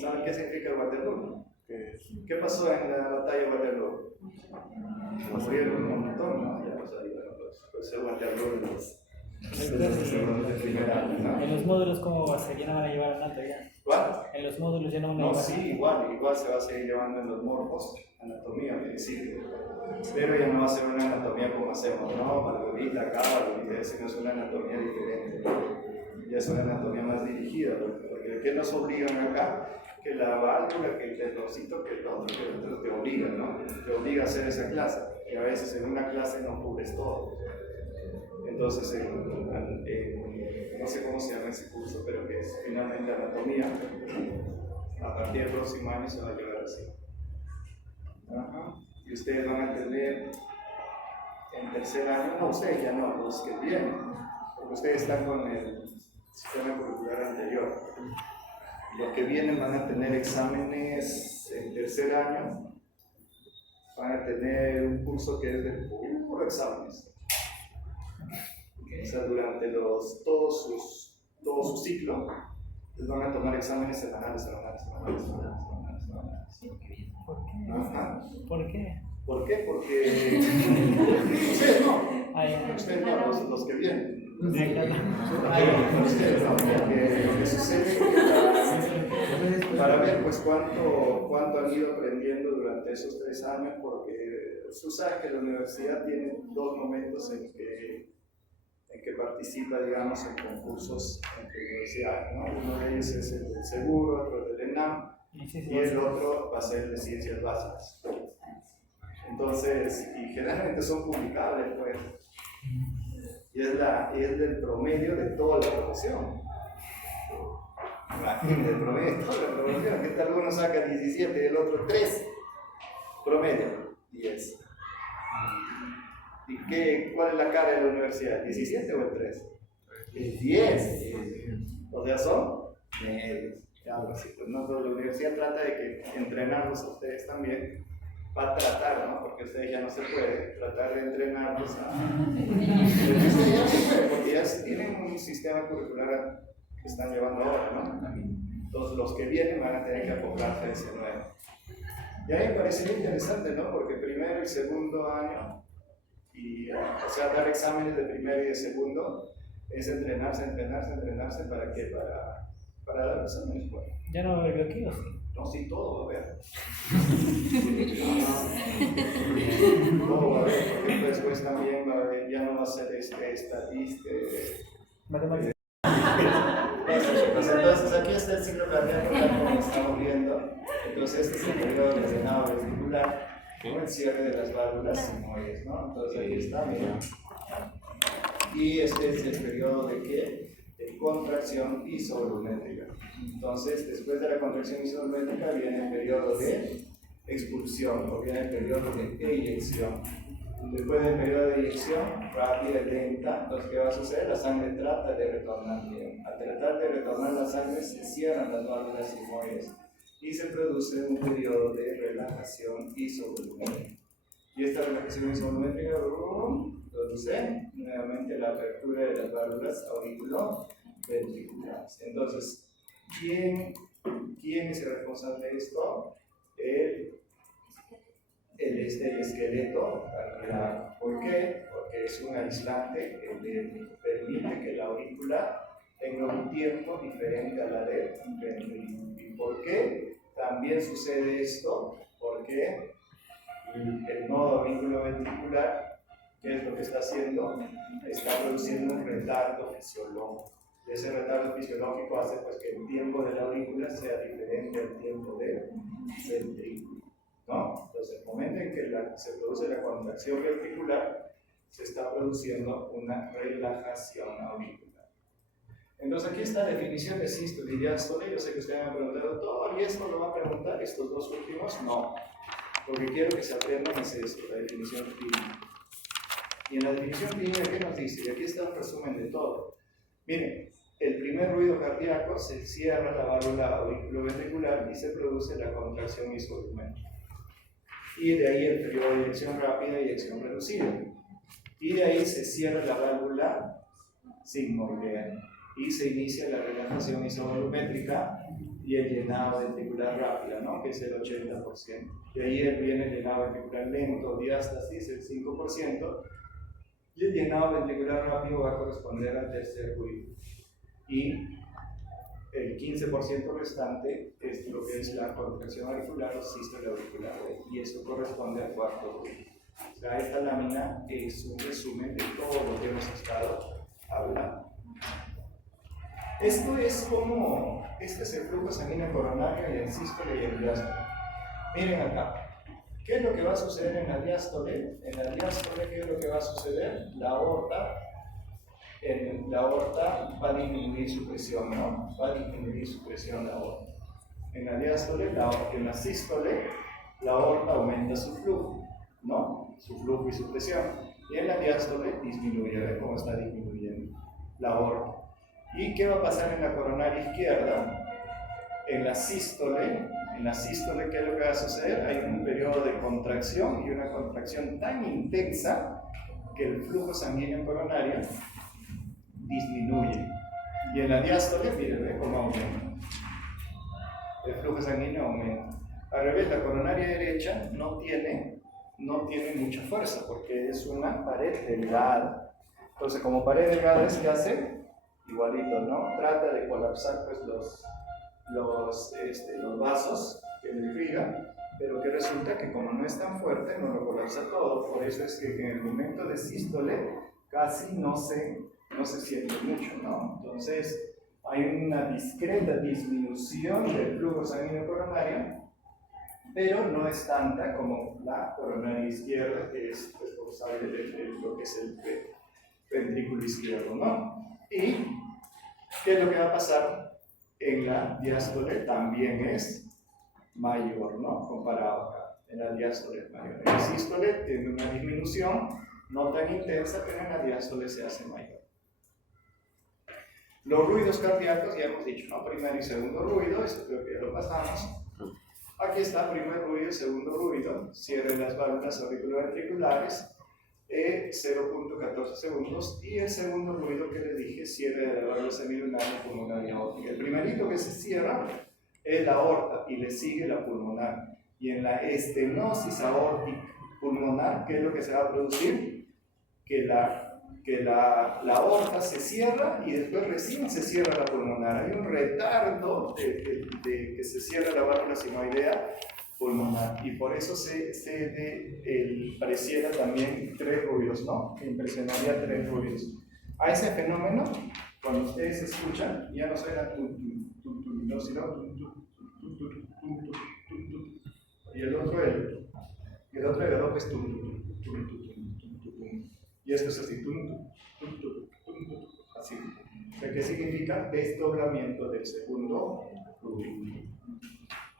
¿Saben qué significa Waterloo? ¿Qué pasó en la batalla de Waterloo? Murieron un montón, ¿no? Ya, pues el Waterloo de los primer año, ¿no? En los módulos, ¿cómo se ya no van a llevar a NATO ya? ¿Cuál? En los módulos ya no van a No, llevar. sí, igual se va a seguir llevando en los morfos, anatomía, principio. Pero ya no va a ser una anatomía como hacemos, ¿no? Margarita, Cábalo, sino es una anatomía diferente. Ya es una anatomía más dirigida, porque ¿qué nos obligan acá? Que la válvula, que el tendoncito, que el otro, que el otro te obliga, ¿no? Te obliga a hacer esa clase. Y a veces en una clase no cubres todo. Entonces, no sé cómo se llama ese curso, pero que es finalmente anatomía, a partir del próximo año se va a llevar así. Ajá. Y ustedes van a tener en tercer año, no, ustedes ya no, los que vienen, porque ustedes están con el sistema curricular anterior. Los que vienen van a tener exámenes en tercer año, van a tener un curso que es de puro exámenes. O sea, durante todo su ciclo, les van a tomar exámenes semanales. Ajá. ¿Por qué? ¿Por qué? Porque ustedes no, ustedes no, los que vienen. Ustedes no, porque lo que sucede es que para ver pues cuánto han ido aprendiendo durante esos 3 años, porque tú sabes que la universidad tiene 2 momentos en que participa, digamos, en concursos entre universidades, ¿no? Uno de ellos es el del seguro, otro del ENAM, y el otro va a ser el de ciencias básicas. Entonces, y generalmente son publicables, pues, y es del promedio de toda la profesión. Imagínate, el promedio de toda la profesión, que tal uno saca 17 y el otro 3, promedio 10. ¿Y cuál es la cara de la universidad? ¿17 o el 3? El 10. O sea, son medios. Pues no, la universidad trata de que entrenarlos a ustedes también. Va a tratar, ¿no? Porque ustedes ya no se puede tratar de entrenarlos a. Ustedes ya se puede, porque ya tienen un sistema curricular que están llevando ahora, ¿no? Entonces, los que vienen van a tener que acoplarse a ese nuevo. Y a mí me parece muy interesante, ¿no? Porque primero y segundo año. O sea, dar exámenes de primero y de segundo es entrenarse, ¿para qué? Para dar exámenes, pues. ¿Ya no va a haber bloqueos? No, sí, todo va a haber. Todo va a haber, porque después también va a haber, ya no va a ser estadística. Matemáticas. Entonces, aquí está el ciclo cardíaco, como estamos viendo. Entonces, este es el periodo de drenado vestibular, con el cierre de las válvulas sigmoides, ¿no? Entonces, aquí está, miren. Y este es el periodo de ¿qué? De contracción isovolumétrica. Entonces, después de la contracción isovolumétrica viene el periodo de expulsión, o viene el periodo de eyección. Después del periodo de eyección, rápida y lenta, entonces, ¿qué va a suceder? La sangre trata de retornar bien. Al tratar de retornar la sangre, se cierran las válvulas sigmoides y se produce un periodo de relajación isovolumétrica. Y esta relajación isovolumétrica produce nuevamente la apertura de las válvulas auriculoventriculares. Entonces, ¿quién es el responsable de esto? El esqueleto auricular. ¿Por qué? Porque es un aislante que le permite que la aurícula tenga un tiempo diferente a la del ventrículo. ¿Y por qué también sucede esto? Porque el nodo auriculoventricular, ¿qué es lo que está haciendo? Está produciendo un retardo fisiológico. Y ese retardo fisiológico hace pues, que el tiempo de la aurícula sea diferente al tiempo del ventrículo, ¿no? Entonces, el momento en que se produce la contracción ventricular, se está produciendo una relajación auricular. Entonces, aquí está la definición de sístole y diástole. Yo sé que ustedes me han preguntado todo, y esto lo va a preguntar, estos 2 últimos, no. Lo que quiero que se aprendan es esto, la definición clínica. Y en la definición clínica, ¿qué nos dice? Y aquí está un resumen de todo. Miren, el primer ruido cardíaco se cierra la válvula auriculoventricular y se produce la contracción isovolumétrica. Y de ahí el periodo de eyección rápida y eyección reducida. Y de ahí se cierra la válvula sigmoidea y se inicia la relajación isovolumétrica y el llenado ventricular rápido, ¿no? Que es el 80%. De ahí viene el llenado ventricular lento, diástasis, el 5%, y el llenado ventricular rápido va a corresponder al tercer ruido. Y el 15% restante es lo que es la contracción auricular o sístole auricular, y eso corresponde al cuarto ruido. O sea, esta lámina es un resumen de todo lo que hemos estado hablando. Esto es como, este es el flujo sanguíneo coronario y el sístole y el diástole. Miren acá, ¿qué es lo que va a suceder en la diástole? En la diástole, ¿qué es lo que va a suceder? La aorta va a disminuir su presión, ¿no? Va a disminuir su presión la aorta. En la diástole, en la sístole, la aorta aumenta su flujo, ¿no? Su flujo y su presión. Y en la diástole disminuye, ¿ves cómo está disminuyendo la aorta? ¿Y qué va a pasar en la coronaria izquierda? En la sístole, ¿qué es lo que va a suceder? Hay un periodo de contracción y una contracción tan intensa que el flujo sanguíneo coronario disminuye. Y en la diástole, miren, ¿ve cómo aumenta? El flujo sanguíneo aumenta. Al revés, la coronaria derecha no tiene mucha fuerza porque es una pared delgada. Entonces, como pared delgada, ¿qué hace? Igualito, ¿no? Trata de colapsar pues los vasos que le irrigan, pero que resulta que como no es tan fuerte, no lo colapsa todo. Por eso es que en el momento de sístole casi no se siente mucho, ¿no? Entonces hay una discreta disminución del flujo sanguíneo coronario, pero no es tanta como la coronaria izquierda, que es responsable de lo que es el ventrículo izquierdo, ¿no? ¿Y qué es lo que va a pasar? En la diástole también es mayor, ¿no? Comparado acá, en la diástole es mayor. En la sístole tiene una disminución no tan intensa, pero en la diástole se hace mayor. Los ruidos cardíacos, ya hemos dicho, ¿no? Primer y segundo ruido, eso creo que ya lo pasamos. Aquí está primer ruido y segundo ruido, cierre de las válvulas auriculoventriculares. 0.14 segundos, y el segundo ruido que les dije, cierre de la válvula semilunar pulmonar y aórtica. El primerito que se cierra es la aorta y le sigue la pulmonar. Y en la estenosis aórtica pulmonar, ¿qué es lo que se va a producir? Que la aorta se cierra y después recién se cierra la pulmonar. Hay un retardo de que se cierra la válvula sinoidea pulmonar, y por eso pareciera también tres ruidos, ¿no? Que impresionaría tres ruidos. A ese fenómeno, cuando ustedes escuchan, ya no suena no, sino y el otro es y esto es así, así. O sea, ¿qué significa? Desdoblamiento del segundo ruido.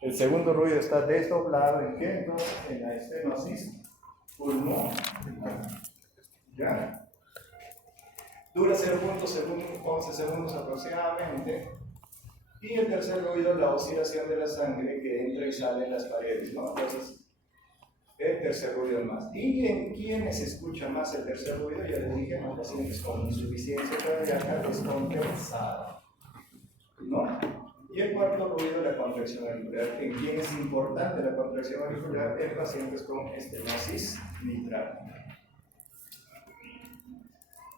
El segundo ruido está desdoblado ¿en qué? Entonces, en la estenosis pulmonar. ¿Ya? Dura 0.11 segundos aproximadamente. Y el tercer ruido, la oscilación de la sangre que entra y sale en las paredes, ¿no? Entonces, el tercer ruido más. ¿Y en quiénes se escucha más el tercer ruido? Ya les dije, en los pacientes con insuficiencia cardíaca descompensada, ¿no? Y el cuarto ruido, la contracción auricular. ¿En quién es importante la contracción auricular? En pacientes con estenosis mitral.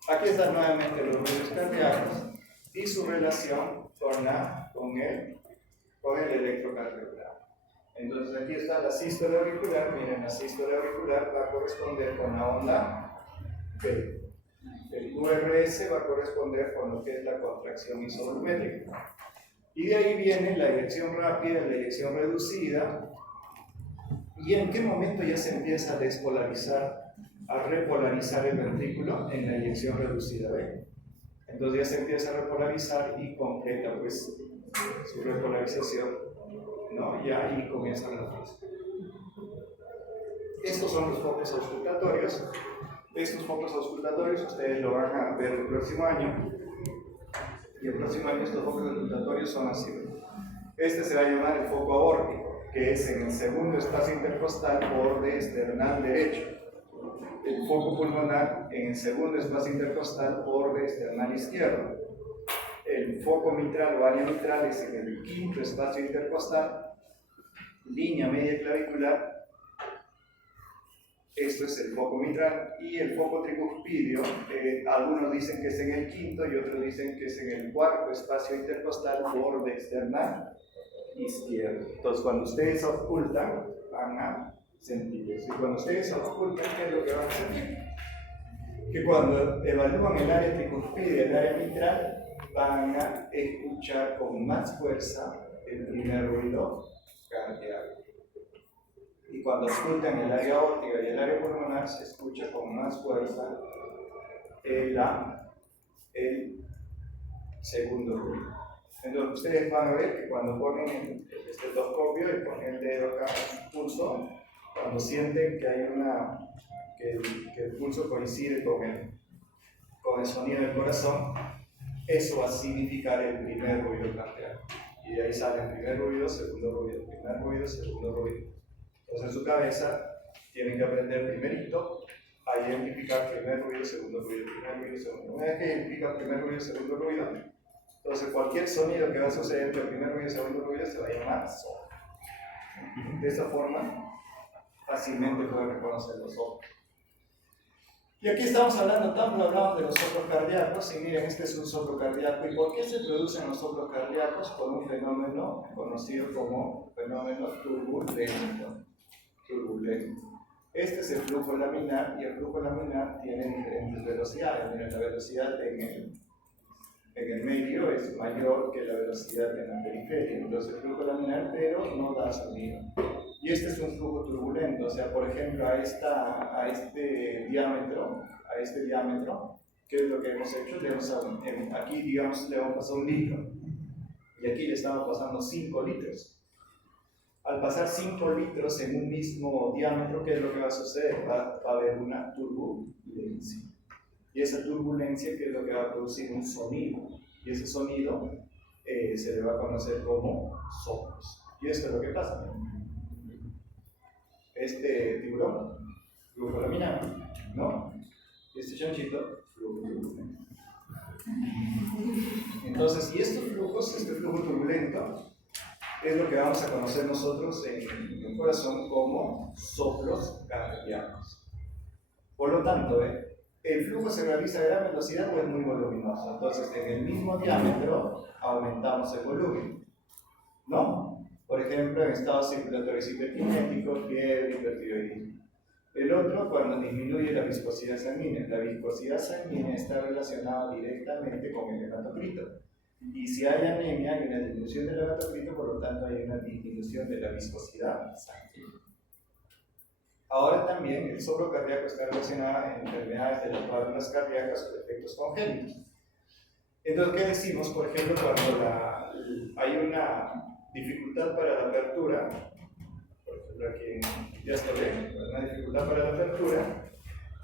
Aquí están nuevamente los ruidos cardíacos y su relación con el electrocardiograma. Entonces aquí está la sístole auricular. Miren, la sístole auricular va a corresponder con la onda B. El URS va a corresponder con lo que es la contracción isovolumétrica. Y de ahí viene la eyección rápida, la eyección reducida. ¿Y en qué momento ya se empieza a despolarizar, a repolarizar el ventrículo? En la eyección reducida, ¿ven? Entonces ya se empieza a repolarizar y completa pues su repolarización, ¿no? Y ahí comienza la fase. Estos son los focos auscultatorios. Estos focos auscultatorios ustedes lo van a ver el próximo año. Y el próximo año estos focos auscultatorios son así. Este se va a llamar el foco aórtico, que es en el segundo espacio intercostal borde esternal derecho. El foco pulmonar en el segundo espacio intercostal borde esternal izquierdo. El el foco mitral o área mitral es en el quinto espacio intercostal, línea media clavicular. Esto es el foco mitral, y el foco tricuspidio, algunos dicen que es en el quinto y otros dicen que es en el cuarto espacio intercostal, borde externa izquierdo. Entonces, cuando ustedes ocultan, van a sentir eso. Y cuando ustedes ocultan, ¿qué es lo que van a sentir? Que cuando evalúan el área tricuspidia, el área mitral, van a escuchar con más fuerza el primer ruido cardíaco. Y cuando ocultan el área aórtica y el área pulmonar, se escucha con más fuerza el segundo ruido. Entonces ustedes van a ver que cuando ponen el estetoscopio y ponen el dedo acá en el pulso, cuando sienten que hay que el pulso coincide con el sonido del corazón, eso va a significar el primer ruido cardíaco. Y de ahí sale el primer ruido, segundo ruido, primer ruido, segundo ruido. Entonces en su cabeza tienen que aprender primerito a identificar primer ruido, segundo ruido, primer ruido, segundo. Una vez que identifican primer ruido, segundo ruido, entonces cualquier sonido que va a suceder entre el primer ruido y el segundo ruido se va a llamar soplo. De esa forma, fácilmente pueden reconocer los soplos. Y aquí estamos hablamos de los soplos cardíacos, y miren, este es un soplo cardíaco. ¿Y por qué se producen los soplos cardíacos? Por un fenómeno conocido como fenómeno turbulento. Este es el flujo laminar, y el flujo laminar tiene diferentes velocidades. Miren, la velocidad en el medio es mayor que la velocidad en la periferia. Entonces el flujo laminar, pero no da sonido. Y este es un flujo turbulento, o sea, por ejemplo, a este diámetro, ¿qué es lo que hemos hecho? Aquí, digamos, le hemos pasado 1 litro, y aquí le estamos pasando 5 litros. Al pasar 5 litros en un mismo diámetro, ¿qué es lo que va a suceder? Va a haber una turbulencia. Y esa turbulencia, ¿qué es lo que va a producir? Un sonido. Y ese sonido se le va a conocer como soplos. Y esto es lo que pasa. Este tiburón, flujo laminar, ¿no? Este chanchito, flujo turbulento. Entonces, y estos flujos, este flujo turbulento, es lo que vamos a conocer nosotros en el corazón como soplos cardíacos. Por lo tanto, el flujo se realiza a gran velocidad o es muy voluminoso. Entonces, en el mismo diámetro aumentamos el volumen, ¿no? Por ejemplo, en estados circulatorios hiperkinéticos, fiebre, hipertiroidismo. El otro, cuando disminuye la viscosidad sanguínea. La viscosidad sanguínea está relacionada directamente con el hematocrito. Y si hay anemia, hay una disminución del hematocrito, por lo tanto hay una disminución de la viscosidad sanguínea. Ahora también el soplo cardíaco está relacionado en enfermedades de las válvulas cardíacas o defectos congénitos. Entonces, ¿qué decimos? Por ejemplo, cuando hay una dificultad para la apertura, por ejemplo aquí ya está bien, una dificultad para la apertura,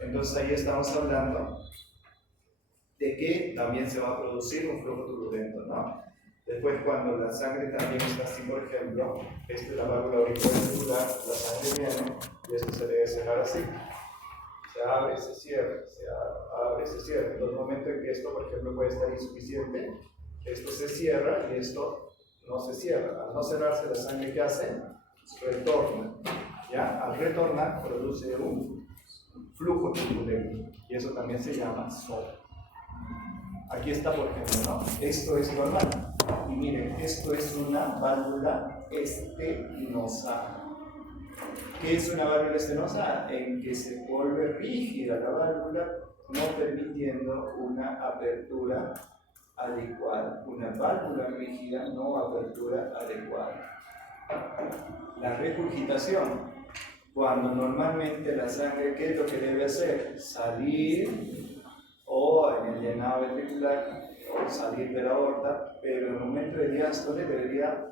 entonces ahí estamos hablando de que también se va a producir un flujo turbulento, ¿no? Después, cuando la sangre también está así, por ejemplo, esta es la válvula auricular, la sangre viene y esto se debe cerrar así. Se abre, se cierra, se abre, se cierra. En los momentos en que esto, por ejemplo, puede estar insuficiente, esto se cierra y esto no se cierra. Al no cerrarse, la sangre, ¿qué hace? Retorna. ¿Ya? Al retornar, produce un flujo turbulento y eso también se llama soplo. Aquí está, por ejemplo, ¿no? Esto es normal. Y miren, esto es una válvula estenosa. ¿Qué es una válvula estenosa? En que se vuelve rígida la válvula, no permitiendo una apertura adecuada. Una válvula rígida, no apertura adecuada. La regurgitación. Cuando normalmente la sangre, ¿qué es lo que debe hacer? Salir, o en el llenado ventricular, o salir de la aorta, pero en el momento de diástole debería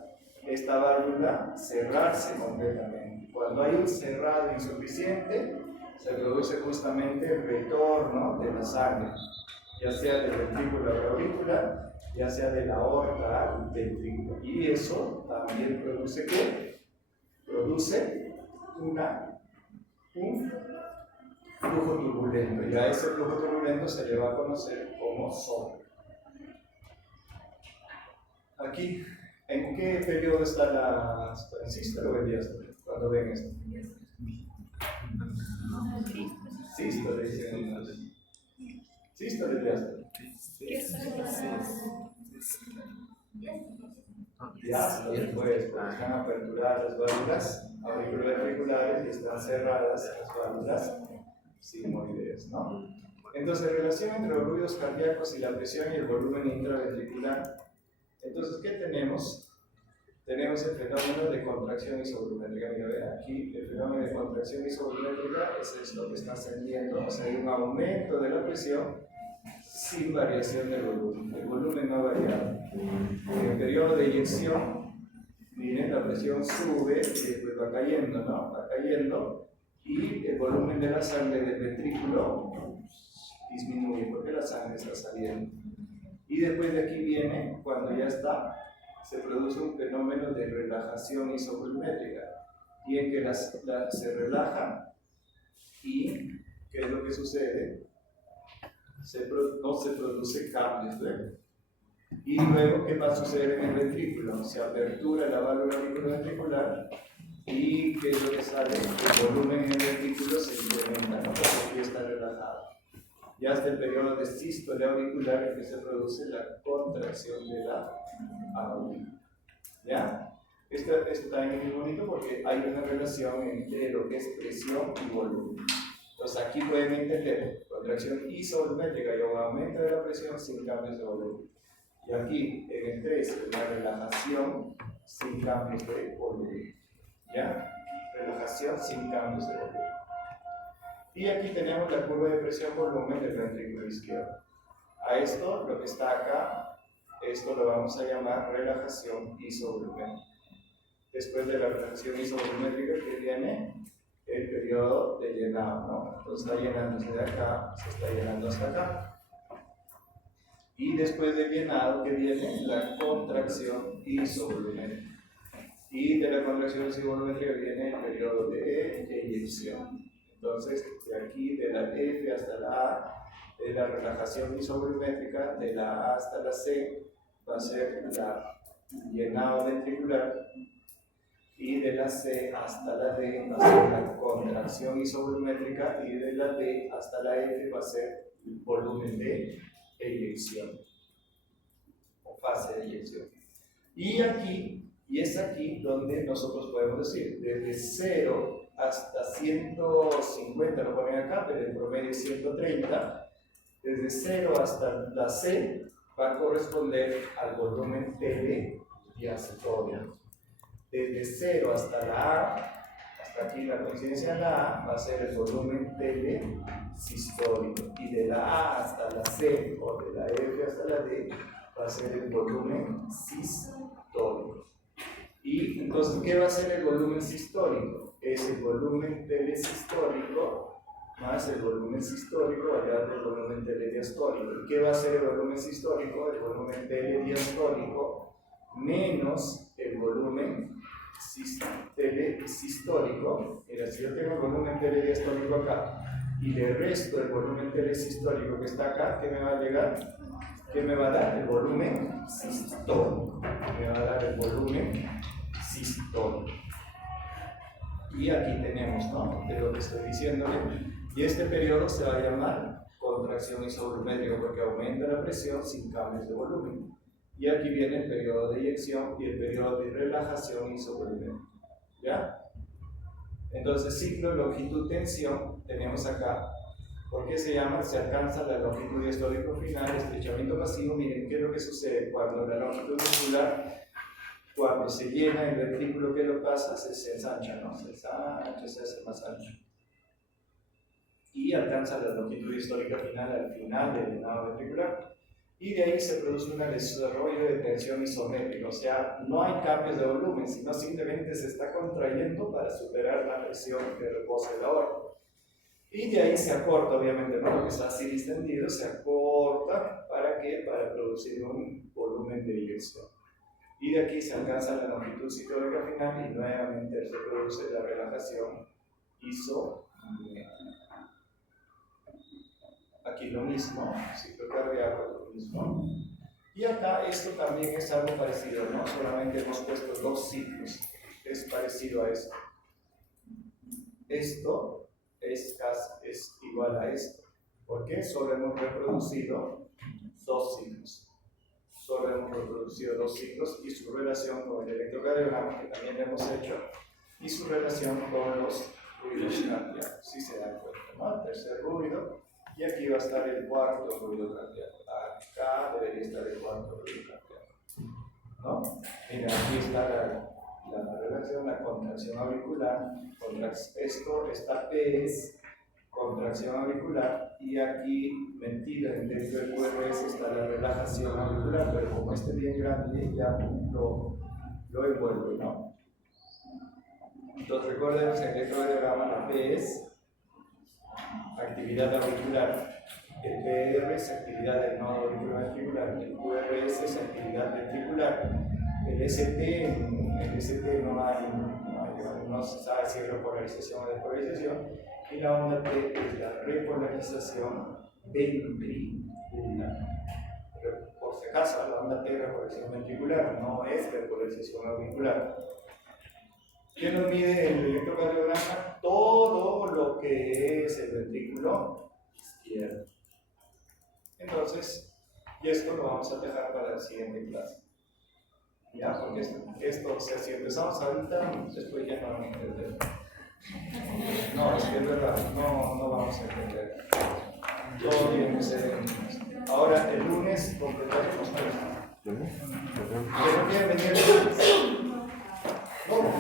esta válvula cerrarse completamente. Cuando hay un cerrado insuficiente, se produce justamente el retorno de la sangre, ya sea del ventrículo al auricular, ya sea de la aorta al ventrículo. Y eso también produce ¿qué? Produce un flujo turbulento, y a ese flujo turbulento se le va a conocer como soplo. Aquí, ¿en qué periodo está la sístole o el diástole? Cuando ven esto. Sístole, dicen. Sístole, diástole. Diástole, pues, porque están aperturadas las válvulas auriculoventriculares y están cerradas las válvulas sigmoideas, ¿no? Entonces, relación entre los ruidos cardíacos y la presión y el volumen intraventricular. Entonces, ¿qué tenemos? Tenemos el fenómeno de contracción isovolumétrica. Mira, vean, aquí el fenómeno de contracción isovolumétrica es esto que está ascendiendo, o sea, hay un aumento de la presión sin variación del volumen. El volumen no ha variado. En el periodo de eyección, miren, la presión sube y después va cayendo, ¿no? Va cayendo y el volumen de la sangre del ventrículo disminuye porque la sangre está saliendo. Y después de aquí viene, cuando ya está, se produce un fenómeno de relajación isovolumétrica y en que se relaja y ¿qué es lo que sucede? No se produce cambios, ¿ven? Y luego, ¿qué va a suceder en el ventrículo? Se apertura la válvula auriculoventricular y ¿qué es lo que sale? El volumen en el ventrículo se incrementa, ¿no? Porque aquí está relajado. Y hasta el periodo de sístole auricular en que se produce la contracción de la aurícula. ¿Ya? Esto también es muy bonito porque hay una relación entre lo que es presión y volumen. Entonces aquí pueden entender contracción isovolumétrica y un aumento de la presión sin cambios de volumen. Y aquí en el 3, la relajación sin cambios de volumen. ¿Ya? Relajación sin cambios de volumen. Y aquí tenemos la curva de presión-volumen del ventrículo izquierdo. A esto, lo que está acá, esto lo vamos a llamar relajación isovolumétrica. Después de la relajación isovolumétrica que viene el periodo de llenado, ¿no? Entonces está llenándose de acá, se está llenando hasta acá. Y después del llenado que viene la contracción isovolumétrica. Y de la contracción isovolumétrica viene el periodo de eyección. Entonces, de aquí, de la F hasta la A, de la relajación isovolumétrica, de la A hasta la C, va a ser el llenado ventricular, y de la C hasta la D va a ser la contracción isovolumétrica, y de la D hasta la F va a ser el volumen de eyección, o fase de eyección. Y es aquí donde nosotros podemos decir, desde 0 hasta 150, lo ponen acá, pero el promedio es 130, desde 0 hasta la C va a corresponder al volumen telediastólico. Desde 0 hasta la A, hasta aquí la conciencia en la A, va a ser el volumen telesistólico. Y de la A hasta la C, o de la F hasta la D, va a ser el volumen sistólico. Y entonces, ¿qué va a ser el volumen sistólico? Es el volumen telesistólico más el volumen sistólico allá del volumen telediastólico. ¿Y qué va a ser el volumen sistólico? El volumen telediastólico menos el volumen telesistólico. Mira, si yo tengo el volumen telediastólico acá y le resto el volumen telesistólico que está acá, ¿qué me va a llegar? ¿Qué me va a dar? El volumen sistólico. Me va a dar el volumen sistólico. Y aquí tenemos, ¿no? De lo que estoy diciéndole. Y este periodo se va a llamar contracción isovolumétrica porque aumenta la presión sin cambios de volumen. Y aquí viene el periodo de eyección y el periodo de relajación isovolumétrica. ¿Ya? Entonces, ciclo, longitud, tensión, tenemos acá. ¿Por qué se llama? Se alcanza la longitud diastólico final, estrechamiento pasivo. Miren, ¿qué es lo que sucede cuando la longitud muscular, cuando se llena el ventrículo, ¿qué lo pasa? Se ensancha, ¿no? Se ensancha, se hace más ancho. Y alcanza la longitud histórica final al final del llenado ventricular. Y de ahí se produce un desarrollo de tensión isométrica, o sea, no hay cambios de volumen, sino simplemente se está contrayendo para superar la presión que reposa el aorta. Y de ahí se acorta, obviamente, ¿no? Lo que está así distendido se acorta, ¿para qué? Para producir un volumen de eyección. Y de aquí se alcanza la longitud sistólica final y nuevamente se produce la relajación isométrica. Aquí lo mismo, ciclo cardíaco, lo mismo. Y acá esto también es algo parecido, ¿no? Solamente hemos puesto dos ciclos. Es parecido a esto. Esto es igual a esto. ¿Por qué? Solo hemos reproducido dos ciclos. Solo hemos reproducido dos ciclos y su relación con el electrocardiograma, que también lo hemos hecho, y su relación con los ruidos cardíacos. Si se dan cuenta, ¿no? El tercer ruido, y aquí va a estar el cuarto ruido cardíaco. Acá debería estar el cuarto ruido cardíaco, ¿no? Mira, aquí está la relación, la contracción auricular. Esta P es contracción auricular, y aquí metida dentro del QRS está la relajación auricular, pero como este es bien grande ya lo envuelve, ¿no? Entonces recordemos el electrocardiograma, la P es actividad auricular, el PR es actividad del nodo auriculoventricular, el QRS es actividad ventricular, el ST no se sabe si es repolarización o despolarización, y la onda T es la repolarización ventricular. Por si acaso, la onda T es repolarización ventricular, no es repolarización auricular. ¿Qué nos mide el electrocardiograma? Todo lo que es el ventrículo izquierdo. Entonces, y esto lo vamos a dejar para la siguiente clase. Ya, porque esto, o sea, si empezamos ahorita, después ya no vamos a entender. No, es que es verdad, no vamos a entender. Todo tiene que ser en lunes. Ahora, el lunes completaremos con esto. ¿Quién no quiere venir el lunes? ¿Cómo?